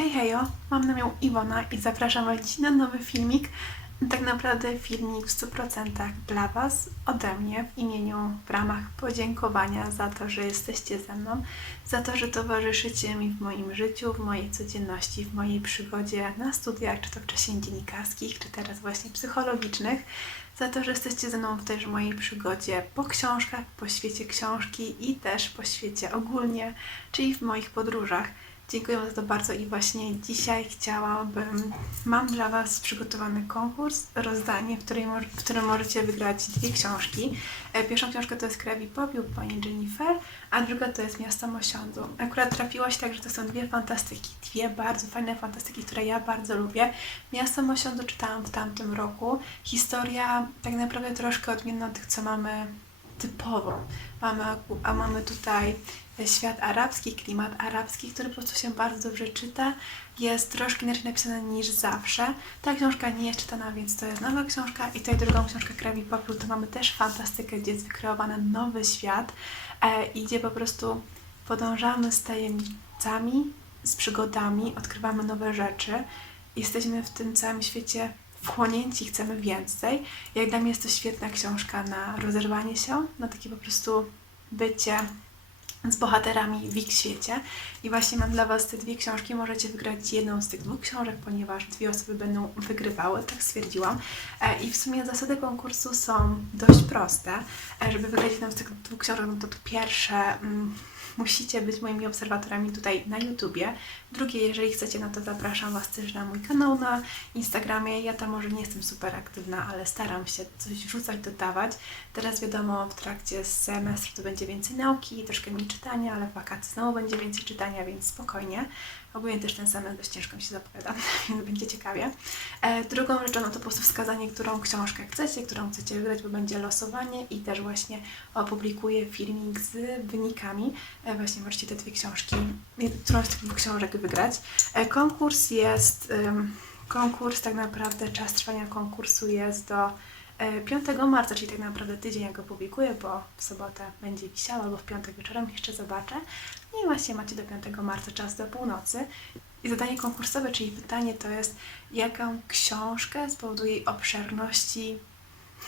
Hej hejo, mam na imię Iwona i zapraszam Was dziś na nowy filmik. Tak naprawdę filmik w 100% dla Was, ode mnie, w imieniu, w ramach podziękowania za to, że jesteście ze mną, za to, że towarzyszycie mi w moim życiu, w mojej codzienności, w mojej przygodzie na studiach, czy to wcześniej dziennikarskich, czy teraz właśnie psychologicznych, za to, że jesteście ze mną też w mojej przygodzie po książkach, po świecie książki i też po świecie ogólnie, czyli w moich podróżach. Dziękuję za to bardzo i właśnie dzisiaj chciałabym, mam dla Was przygotowany konkurs, rozdanie, w, której, w którym możecie wygrać dwie książki. E, Pierwszą książkę to jest Krew i pani Jennifer, a druga to jest Miasto Mosiądzu. Akurat trafiło się tak, że to są dwie fantastyki, dwie bardzo fajne fantastyki, które ja bardzo lubię. Miasto Mosiądzu czytałam w tamtym roku. Historia tak naprawdę troszkę odmienna od tych, co mamy typowo. Mamy, a mamy tutaj świat arabski, klimat arabski, który po prostu się bardzo dobrze czyta. Jest troszkę inaczej napisany niż zawsze. Ta książka nie jest czytana, więc to jest nowa książka. I tutaj drugą książkę Krew i Popiół to mamy też fantastykę, gdzie jest wykreowany nowy świat e, i gdzie po prostu podążamy z tajemnicami, z przygodami, odkrywamy nowe rzeczy. Jesteśmy w tym całym świecie wchłonięci, chcemy więcej. Jak dla mnie jest to świetna książka na rozerwanie się, na takie po prostu bycie z bohaterami w ich świecie. I właśnie mam dla Was te dwie książki. Możecie wygrać jedną z tych dwóch książek, ponieważ dwie osoby będą wygrywały, tak stwierdziłam. E, I w sumie zasady konkursu są dość proste. E, Żeby wygrać jedną z tych dwóch książek, no to pierwsze mm, musicie być moimi obserwatorami tutaj na YouTubie. Drugie, jeżeli chcecie, no to zapraszam Was też na mój kanał na Instagramie. Ja tam może nie jestem super aktywna, ale staram się coś wrzucać, dodawać. Teraz wiadomo, w trakcie semestru to będzie więcej nauki, troszkę mniej czytania, ale w wakacje znowu będzie więcej czytania, więc spokojnie. Ogólnie też ten semestr dość ciężko mi się zapowiada, więc będzie ciekawie. E, drugą rzeczą no to po prostu wskazanie, którą książkę chcecie, którą chcecie wybrać, bo będzie losowanie i też właśnie opublikuję filmik z wynikami. E, właśnie możecie te dwie książki, którąś z tych dwóch książek wygrać. E, konkurs jest, konkurs tak naprawdę, czas trwania konkursu jest do 5 marca, czyli tak naprawdę tydzień jak go publikuję, bo w sobotę będzie wisiało, albo w piątek wieczorem jeszcze zobaczę. I właśnie macie do 5 marca czas do północy. I zadanie konkursowe, czyli pytanie to jest, jaką książkę z powodu jej obszerności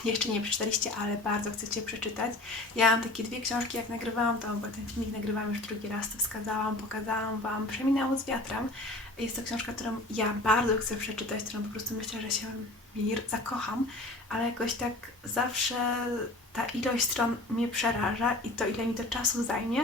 jeszcze nie przeczytaliście, ale bardzo chcecie przeczytać. Ja mam takie dwie książki, jak nagrywałam to, bo ten filmik nagrywałam już drugi raz, to wskazałam, pokazałam Wam Przeminęło z wiatrem. Jest to książka, którą ja bardzo chcę przeczytać, którą po prostu myślę, że się zakocham, ale jakoś tak zawsze ta ilość stron mnie przeraża i to, ile mi to czasu zajmie,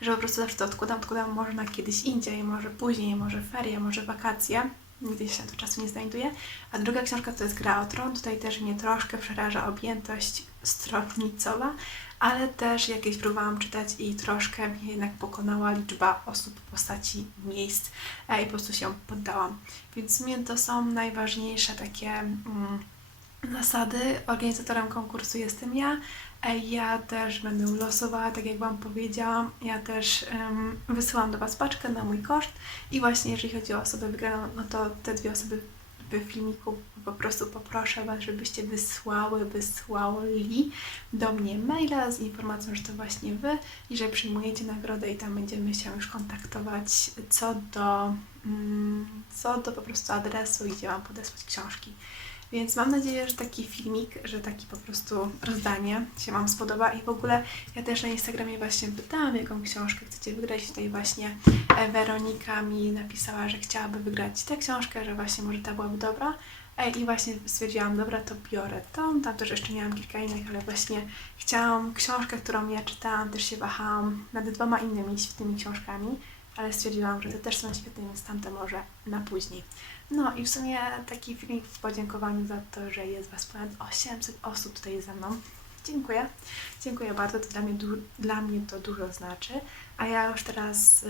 że po prostu zawsze to odkładam, odkładam może na kiedyś indziej, może później, może ferie, może wakacje. Nigdy się to czasu nie znajduje. A druga książka to jest Gra o Tron. Tutaj też mnie troszkę przeraża objętość stronnicowa, ale też jakieś próbowałam czytać i troszkę mnie jednak pokonała liczba osób, postaci, miejsc e, i po prostu się poddałam. Więc sumie to są najważniejsze takie mm, zasady. Organizatorem konkursu jestem ja. Ja też będę losowała, tak jak Wam powiedziałam. Ja też em, wysyłam do Was paczkę na mój koszt i właśnie jeżeli chodzi o osobę wygraną, no to te dwie osoby w filmiku po prostu poproszę Was, żebyście wysłały, wysłali do mnie maila z informacją, że to właśnie Wy i że przyjmujecie nagrodę i tam będziemy się już kontaktować co do, mm, co do po prostu adresu i gdzie Wam podesłać książki. Więc mam nadzieję, że taki filmik, że taki po prostu rozdanie się Wam spodoba i w ogóle ja też na Instagramie właśnie pytałam, jaką książkę chcecie wygrać. Tutaj właśnie e, Weronika mi napisała, że chciałaby wygrać tę książkę, że właśnie może ta byłaby dobra. E, I właśnie stwierdziłam, dobra, to biorę tą. Tam też jeszcze miałam kilka innych, ale właśnie chciałam książkę, którą ja czytałam, też się wahałam nad dwoma innymi świetnymi książkami, ale stwierdziłam, że te też są świetne, więc tamte może na później. No i w sumie taki filmik w podziękowaniu za to, że jest Was ponad 800 osób tutaj ze mną. Dziękuję. Dziękuję bardzo, to dla mnie, dla mnie to dużo znaczy. A ja już teraz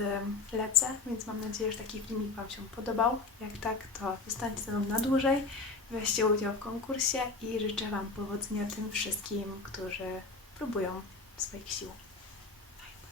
lecę, więc mam nadzieję, że taki filmik Wam się podobał. Jak tak, to zostańcie ze mną na dłużej, weźcie udział w konkursie i życzę Wam powodzenia tym wszystkim, którzy próbują swoich sił.